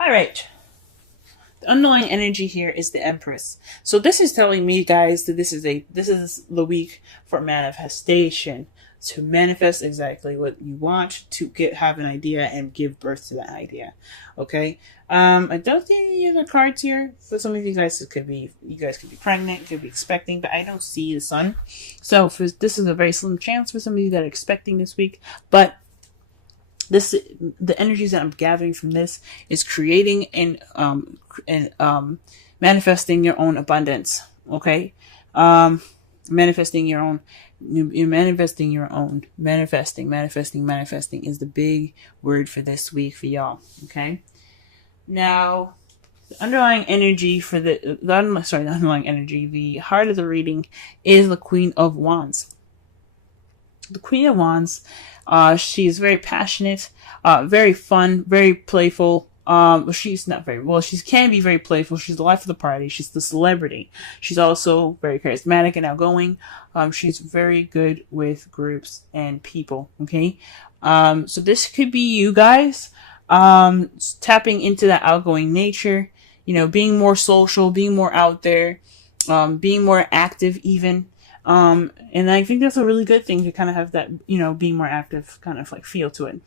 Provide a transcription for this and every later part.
All right. The underlying energy here is the Empress. So this is telling me, guys, that this is the week for manifestation. To manifest exactly what you want, to have an idea and give birth to that idea. Okay. I don't see any other cards here. For some of you guys, you guys could be pregnant, could be expecting, but I don't see the sun. So this is a very slim chance for some of you that are expecting this week. But the energies that I'm gathering from this is creating and manifesting your own abundance. Okay. Manifesting your own. You're manifesting your own. Manifesting is the big word for this week for y'all. Okay. Now, the underlying energy for the underlying energy, the heart of the reading is the Queen of Wands. The Queen of Wands, she is very passionate, very fun, very playful. She's not very well. She can be very playful. She's the life of the party. She's the celebrity. She's also very charismatic and outgoing. She's very good with groups and people. Okay, so this could be you guys, tapping into that outgoing nature. You know, being more social, being more out there, being more active, even. And I think that's a really good thing to kind of have that, being more active kind of like feel to it.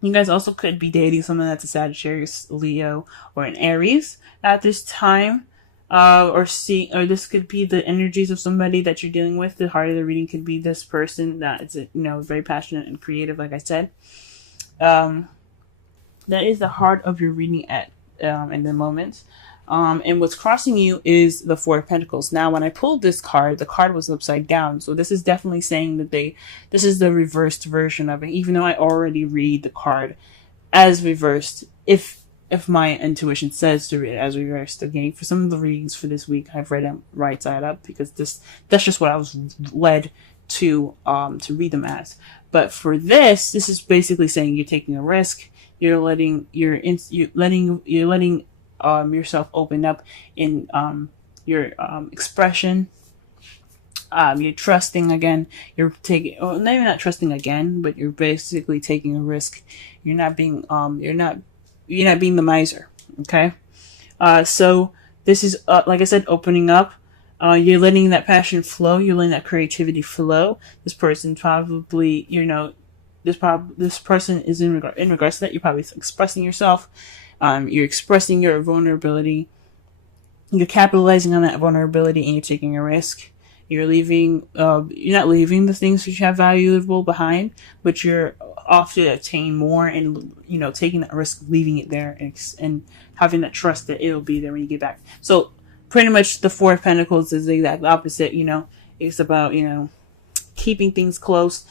You guys also could be dating someone that's a Sagittarius, Leo, or an Aries at this time. Or this could be the energies of somebody that you're dealing with. The heart of the reading could be this person that is, very passionate and creative, like I said. That is the heart of your reading in the moment. And what's crossing you is the Four of Pentacles. Now, when I pulled this card, the card was upside down. So this is definitely saying that this is the reversed version of it, even though I already read the card as reversed. If my intuition says to read it as reversed, again, for some of the readings for this week, I've read them right side up because that's just what I was led to read them as. But for this is basically saying you're taking a risk. You're letting yourself open up in your expression. You're trusting again. You're taking, maybe not trusting again, but you're basically taking a risk. You're not being the miser. Okay. So this is like I said, opening up. You're letting that passion flow. You're letting that creativity flow. This person probably, this person is in regards to that. You're probably expressing yourself. You're expressing your vulnerability. You're capitalizing on that vulnerability, and you're taking a risk. You're not leaving the things that you have valuable behind, but you're off to attain more, and taking that risk, leaving it there, and having that trust that it'll be there when you get back. So pretty much the Four of Pentacles is the exact opposite. It's about keeping things close.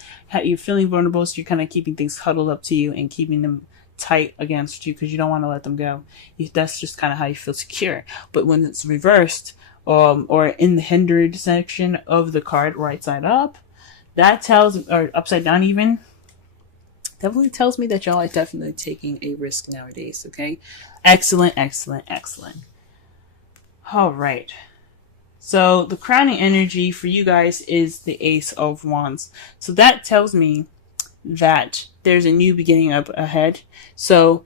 You're feeling vulnerable, so you're kind of keeping things huddled up to you and keeping them tight against you because you don't want to let them go. That's just kind of how you feel secure. But when it's reversed, or in the hindered section of the card, right side up, or upside down even, definitely tells me that y'all are definitely taking a risk nowadays. Okay, excellent. All right. So the crowning energy for you guys is the Ace of Wands. So that tells me that there's a new beginning up ahead. So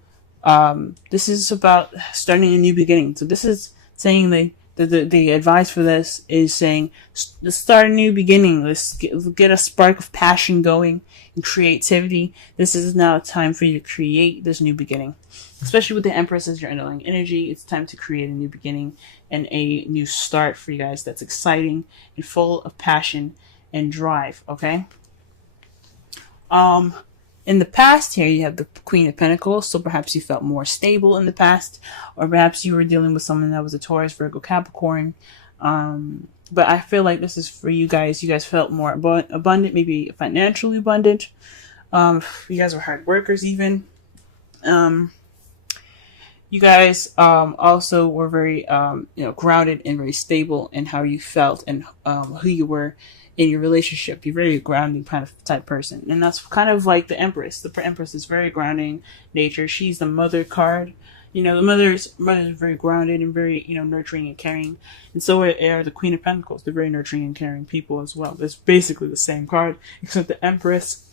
this is about starting a new beginning. So this is saying the advice for this is saying, let's start a new beginning. Let's get a spark of passion going and creativity. This is now a time for you to create this new beginning. Especially with the Empress as your underlying energy, it's time to create a new beginning and a new start for you guys that's exciting and full of passion and drive, okay? In the past here, you have the Queen of Pentacles, so perhaps you felt more stable in the past, or perhaps you were dealing with someone that was a Taurus, Virgo, Capricorn. But I feel like this is for you guys. You guys felt more abundant, maybe financially abundant. You guys were hard workers even. You guys also were very grounded and very stable in how you felt and who you were in your relationship. You're very grounding kind of type person, and that's kind of like the Empress. The Empress is very grounding nature. She's the mother card. The mother's very grounded and very nurturing and caring, and so are the Queen of Pentacles. They're very nurturing and caring people as well. It's basically the same card, except the Empress.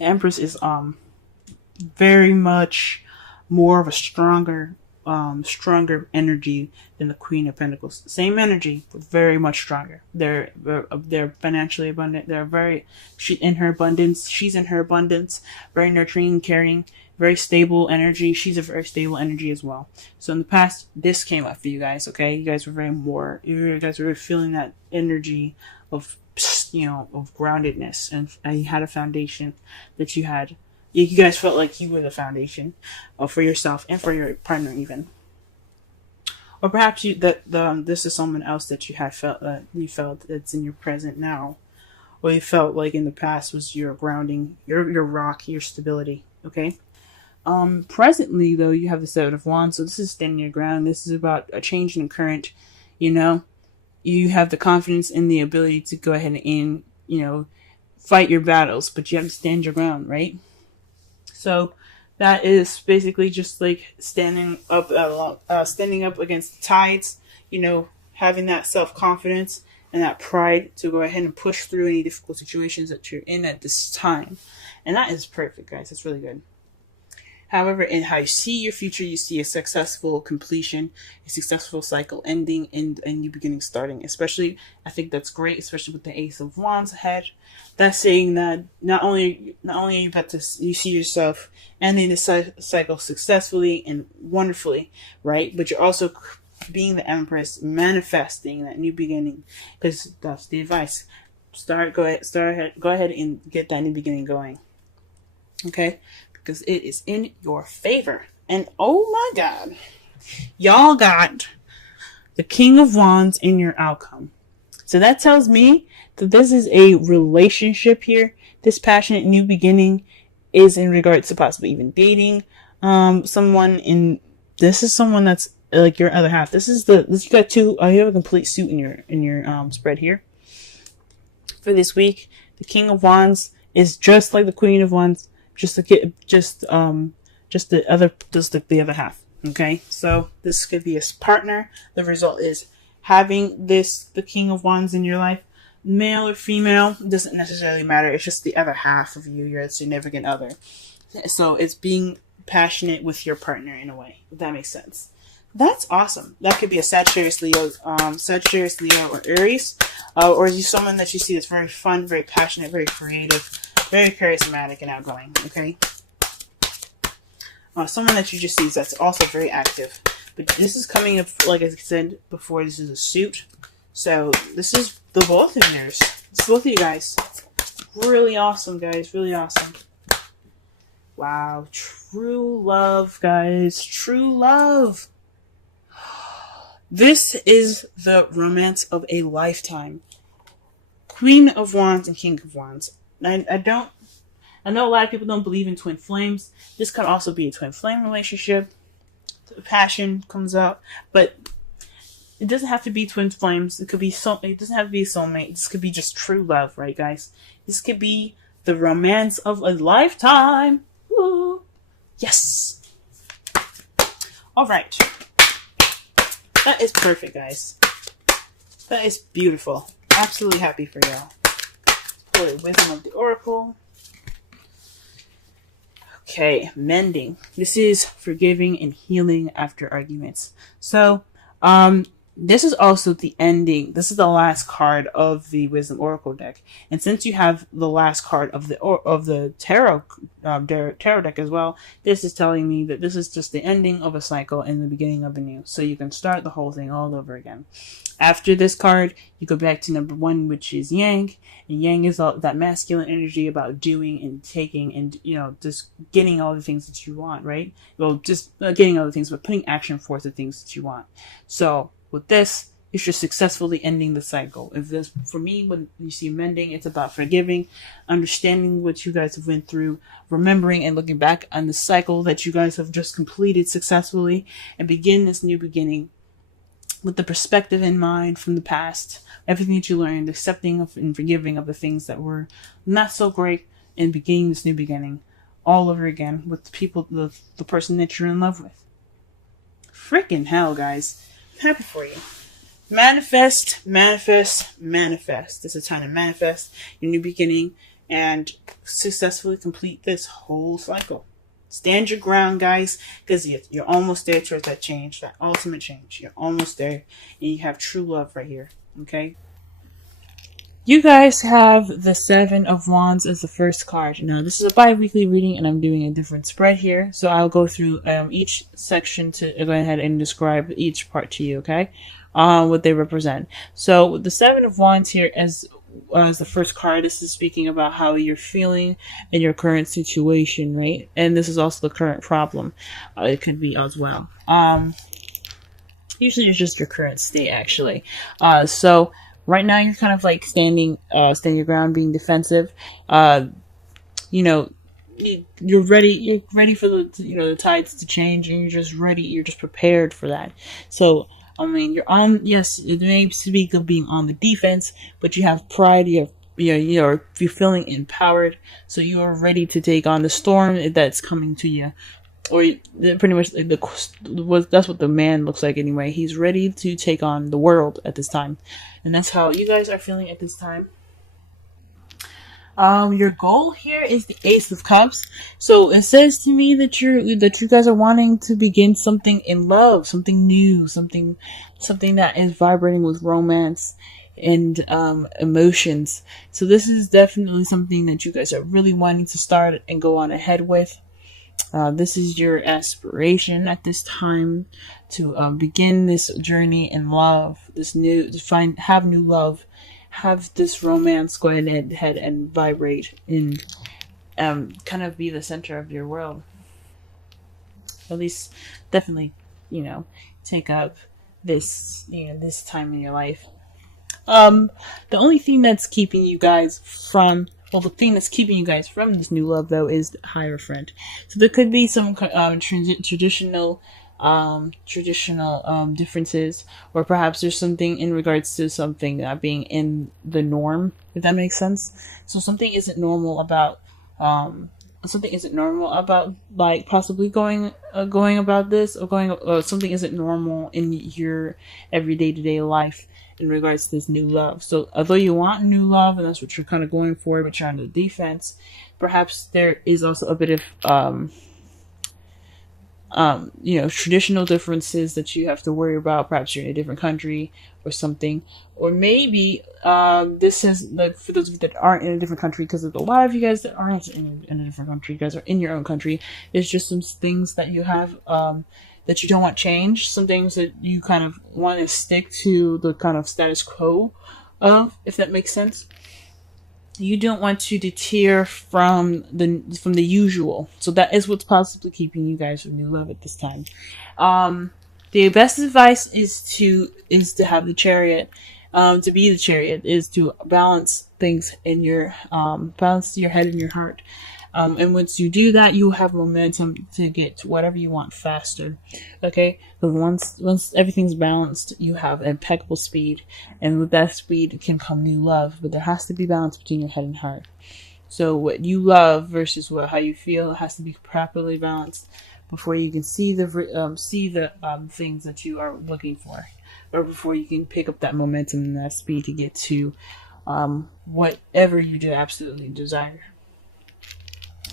The Empress is very much more of a stronger energy than the Queen of Pentacles. Same energy, but very much stronger. They're financially abundant. She's in her abundance, very nurturing, caring, very stable energy. She's a very stable energy as well. So in the past, this came up for you guys. Okay, you guys were feeling that energy of groundedness, and you had a foundation that you had. You guys felt like you were the foundation for yourself and for your partner even. Or perhaps this is someone else that you felt that's in your present now. Or you felt like in the past was your grounding, your rock, your stability. Okay? Presently though, you have the Seven of Wands, so this is standing your ground. This is about a change in current, You have the confidence and the ability to go ahead and, fight your battles, but you have to stand your ground, right? So that is basically just like standing up against the tides, having that self-confidence and that pride to go ahead and push through any difficult situations that you're in at this time. And that is perfect, guys. That's really good. However, in how you see your future, you see a successful completion, a successful cycle ending, and a new beginning starting. Especially, I think that's great, especially with the Ace of Wands ahead. That's saying that not only are you about to you see yourself ending the cycle successfully and wonderfully, right? But you're also being the Empress, manifesting that new beginning, because that's the advice. Go ahead and get that new beginning going. Okay. Because it is in your favor. And oh my God, y'all got the King of Wands in your outcome. So that tells me that this is a relationship here. This passionate new beginning is in regards to possibly even dating someone. This is someone that's like your other half. You got two. You have a complete suit in your spread here. For this week, the King of Wands is just like the Queen of Wands. Just the other half. Okay, so this could be a partner. The result is having the King of Wands in your life, male or female, doesn't necessarily matter. It's just the other half of you, your significant other. So it's being passionate with your partner in a way, if that makes sense. That's awesome. That could be a Sagittarius, Leo, or Aries, or is you someone that you see that's very fun, very passionate, very creative, very charismatic and outgoing, okay? Someone that you just see that's also very active. But this is coming up, like I said before, this is a suit. So this is the both of yours. It's both of you guys. Really awesome, guys. Really awesome. Wow. True love, guys. True love. This is the romance of a lifetime. Queen of Wands and King of Wands. I know a lot of people don't believe in twin flames. This could also be a twin flame relationship. The passion comes out, but it doesn't have to be twin flames. It doesn't have to be a soulmate. This could be just true love, right, guys? This could be the romance of a lifetime. Woo! Yes. All right. That is perfect, guys. That is beautiful. Absolutely happy for y'all. Pull the wisdom of the oracle. Okay, mending. This is forgiving and healing after arguments. So, this is also the ending. This is the last card of the Wisdom Oracle deck, and since you have the last card of the tarot deck as well, this is telling me that this is just the ending of a cycle and the beginning of a new. So you can start the whole thing all over again. After this card, you go back to number 1, which is Yang, and Yang is all that masculine energy about doing and taking, and just getting all the things that you want, right? Well, just getting all the things, but putting action forth the things that you want. So with this, you're just successfully ending the cycle. For me, when you see mending, it's about forgiving, understanding what you guys have went through, remembering and looking back on the cycle that you guys have just completed successfully, and begin this new beginning with the perspective in mind from the past, everything that you learned, accepting of and forgiving of the things that were not so great, and beginning this new beginning all over again with the people, the person that you're in love with. Freaking hell, guys. I'm happy for you. Manifest, manifest, manifest. It's a time to manifest your new beginning and successfully complete this whole cycle. Stand your ground, guys, because you're almost there towards that change, that ultimate change. You're almost there, and you have true love right here. Okay. You guys have the Seven of Wands as the first card. Now, this is a bi-weekly reading, and I'm doing a different spread here. So I'll go through each section to go ahead and describe each part to you, okay? What they represent. So the Seven of Wands here as the first card, this is speaking about how you're feeling in your current situation, right? And this is also the current problem. It could be as well. Usually it's just your current state, actually. So right now you're kind of like standing your ground, being defensive. You know, you're ready for the tides to change, and you're just ready. You're just prepared for that. So I mean, yes, it may speak of being on the defense, but you have pride, you're feeling empowered, so you are ready to take on the storm that's coming to you. Or pretty much that's what the man looks like anyway. He's ready to take on the world at this time. And that's how you guys are feeling at this time. Your goal here is the Ace of Cups. So it says to me that you guys are wanting to begin something in love, something new, something that is vibrating with romance and emotions. So this is definitely something that you guys are really wanting to start and go on ahead with. This is your aspiration at this time to begin this journey in love, have new love. Have this romance go ahead and vibrate and kind of be the center of your world. At least, definitely, take up this time in your life. The only thing that's keeping you guys from this new love, though, is the Hierophant. So there could be some traditional differences, or perhaps there's something in regards to something not being in the norm, if that makes sense. So something isn't normal about like possibly going about this, or something isn't normal in your everyday to day life in regards to this new love. So although you want new love and that's what you're kind of going for, but you're on the defense, perhaps there is also a bit of traditional differences that you have to worry about. Perhaps you're in a different country or something, or maybe this is like for those of you that aren't in a different country, because there's a lot of you guys that aren't in a different country. You guys are in your own country. There's just some things that you have that you don't want change. Some things that you kind of want to stick to the kind of status quo of, if that makes sense. You don't want to deter from the usual. So that is what's possibly keeping you guys from new love at this time. The best advice is to have the Chariot. To be the Chariot is to balance things in your balance your head and your heart. And once you do that, you have momentum to get to whatever you want faster. Okay? Because once everything's balanced, you have impeccable speed. And with that speed can come new love. But there has to be balance between your head and heart. So what you love versus how you feel has to be properly balanced before you can see the things that you are looking for. Or before you can pick up that momentum and that speed to get to whatever you do absolutely desire.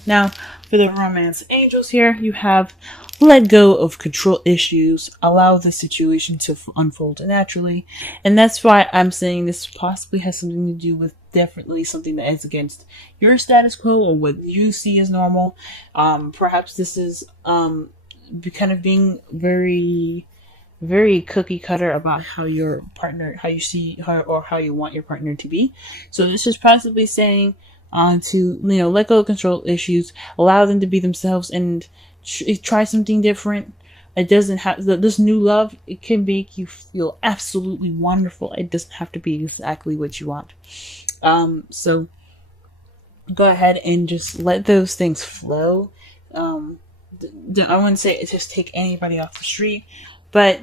Now, for the romance angels here, you have let go of control issues, allow the situation to unfold naturally, and that's why I'm saying this possibly has something to do with definitely something that is against your status quo or what you see as normal. Perhaps this is kind of being very, very cookie cutter about how your partner, how you see her, or how you want your partner to be. So this is possibly saying to let go of control issues, allow them to be themselves, and try something different. It doesn't have this new love. It can make you feel absolutely wonderful. It doesn't have to be exactly what you want. So go ahead and just let those things flow. I wouldn't say just take anybody off the street, but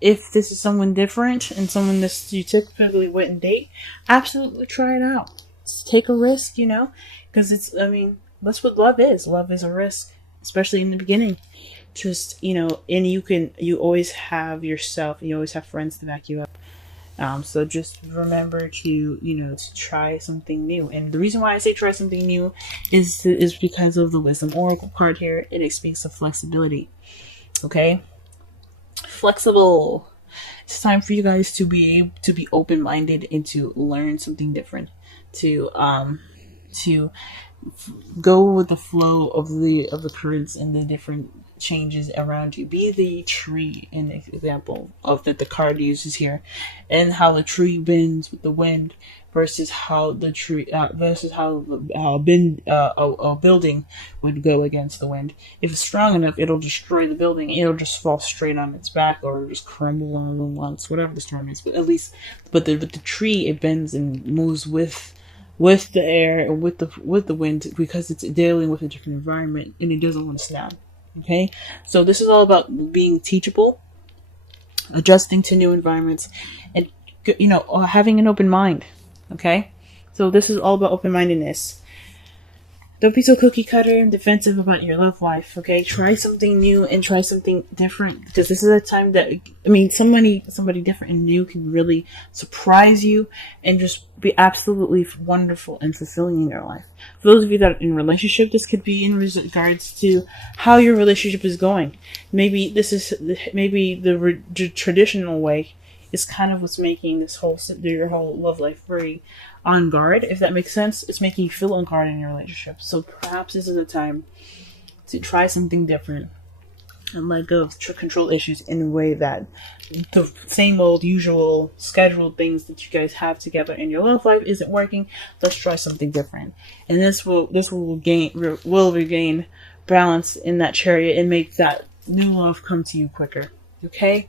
if this is someone different and someone that you typically wouldn't date, absolutely try it out. Take a risk, because that's what love is. Love is a risk, especially in the beginning. Just, and you always have yourself, you always have friends to back you up. So just remember to, to try something new. And the reason why I say try something new is because of the Wisdom Oracle card here. It speaks of flexibility. Okay, flexible. It's time for you guys to be open-minded and to learn something different. To go with the flow of the currents and the different changes around you. Be the tree, an example of that the card uses here, and how the tree bends with the wind versus how the tree versus how a building would go against the wind. If it's strong enough, it'll destroy the building. It'll just fall straight on its back or just crumble on once, whatever the storm is. But at least, but the tree, it bends and moves with the air and with the wind, because it's dealing with a different environment and it doesn't want to snap. Okay, so this is all about being teachable, adjusting to new environments, and having an open mind. Okay, so this is all about open-mindedness. Don't be so cookie cutter and defensive about your love life, okay? Try something new and try something different, because this is a time that, somebody different and new can really surprise you and just be absolutely wonderful and fulfilling in your life. For those of you that are in a relationship, this could be in regards to how your relationship is going. Maybe the traditional way is kind of what's making your whole love life very on guard, if that makes sense. It's making you feel on guard in your relationship. So perhaps this is a time to try something different and let go of control issues in a way that the same old usual scheduled things that you guys have together in your love life isn't working. Let's try something different, and this will regain balance in that chariot and make that new love come to you quicker. Okay,